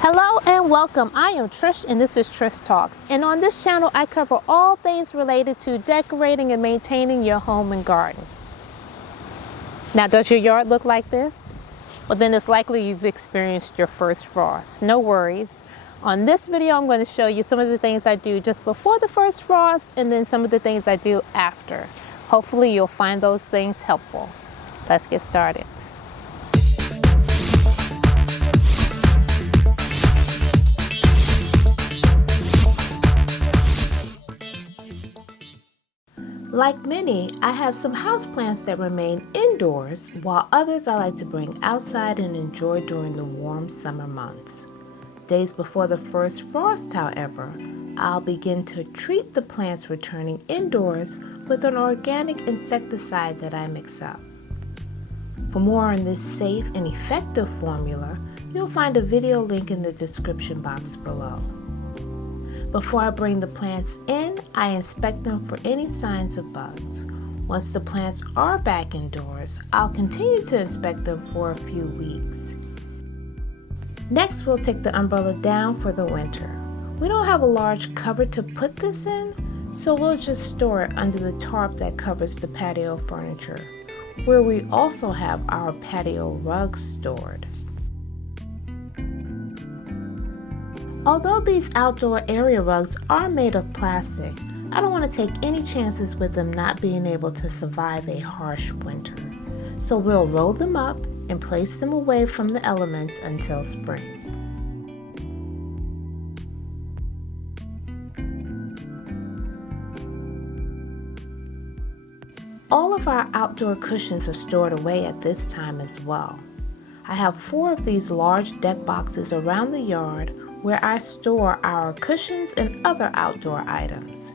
Hello and welcome. I am Trish and this is Trish Talks. And on this channel, I cover all things related to decorating and maintaining your home and garden. Now, does your yard look like this? Well, then it's likely you've experienced your first frost. No worries. On this video, I'm going to show you some of the things I do just before the first frost and then some of the things I do after. Hopefully, you'll find those things helpful. Let's get started. Like many, I have some houseplants that remain indoors, while others I like to bring outside and enjoy during the warm summer months. Days before the first frost, however, I'll begin to treat the plants returning indoors with an organic insecticide that I mix up. For more on this safe and effective formula, you'll find a video link in the description box below. Before I bring the plants in, I inspect them for any signs of bugs. Once the plants are back indoors, I'll continue to inspect them for a few weeks. Next, we'll take the umbrella down for the winter. We don't have a large cupboard to put this in, so we'll just store it under the tarp that covers the patio furniture, where we also have our patio rugs stored. Although these outdoor area rugs are made of plastic, I don't want to take any chances with them not being able to survive a harsh winter. So we'll roll them up and place them away from the elements until spring. All of our outdoor cushions are stored away at this time as well. I have 4 of these large deck boxes around the yard where I store our cushions and other outdoor items.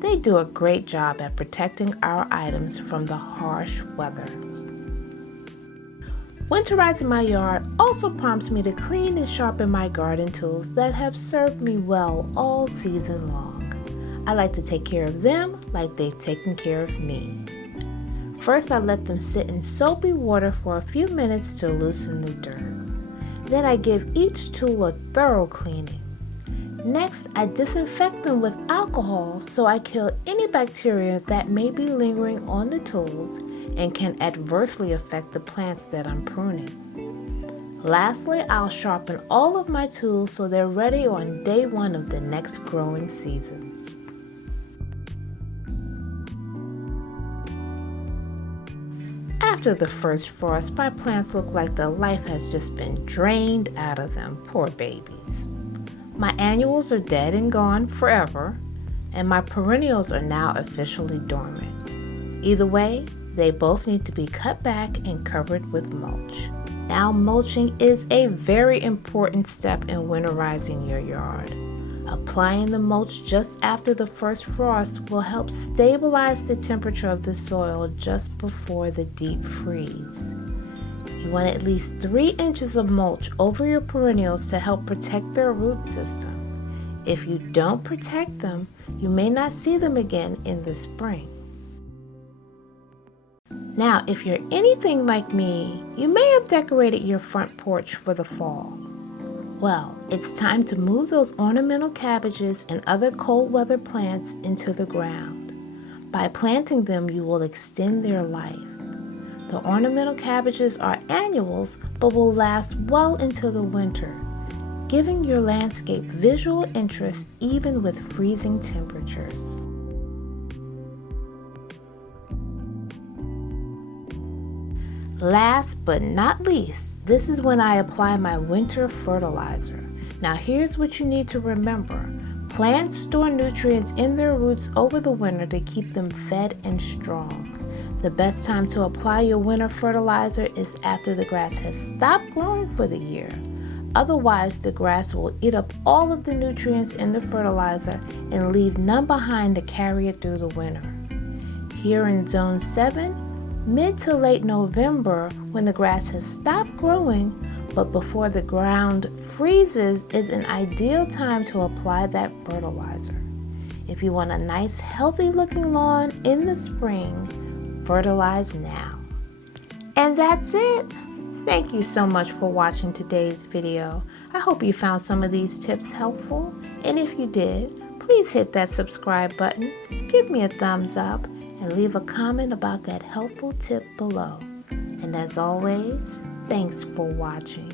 They do a great job at protecting our items from the harsh weather. Winterizing my yard also prompts me to clean and sharpen my garden tools that have served me well all season long. I like to take care of them like they've taken care of me. First, I let them sit in soapy water for a few minutes to loosen the dirt. Then I give each tool a thorough cleaning. Next, I disinfect them with alcohol so I kill any bacteria that may be lingering on the tools and can adversely affect the plants that I'm pruning. Lastly, I'll sharpen all of my tools so they're ready on day 1 of the next growing season. After the first frost, my plants look like the life has just been drained out of them, poor babies. My annuals are dead and gone forever, and my perennials are now officially dormant. Either way, they both need to be cut back and covered with mulch. Now, mulching is a very important step in winterizing your yard. Applying the mulch just after the first frost will help stabilize the temperature of the soil just before the deep freeze. You want at least 3 inches of mulch over your perennials to help protect their root system. If you don't protect them, you may not see them again in the spring. Now, if you're anything like me, you may have decorated your front porch for the fall. Well, it's time to move those ornamental cabbages and other cold weather plants into the ground. By planting them, you will extend their life. The ornamental cabbages are annuals but will last well into the winter, giving your landscape visual interest even with freezing temperatures. Last but not least, this is when I apply my winter fertilizer. Now here's what you need to remember. Plants store nutrients in their roots over the winter to keep them fed and strong. The best time to apply your winter fertilizer is after the grass has stopped growing for the year. Otherwise, the grass will eat up all of the nutrients in the fertilizer and leave none behind to carry it through the winter. Here in Zone 7, mid to late November, when the grass has stopped growing, but before the ground freezes, is an ideal time to apply that fertilizer. If you want a nice, healthy looking lawn in the spring, fertilize now. And that's it. Thank you so much for watching today's video. I hope you found some of these tips helpful, and if you did, please hit that subscribe button, give me a thumbs up, and leave a comment about that helpful tip below. And as always, thanks for watching.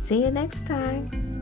See you next time.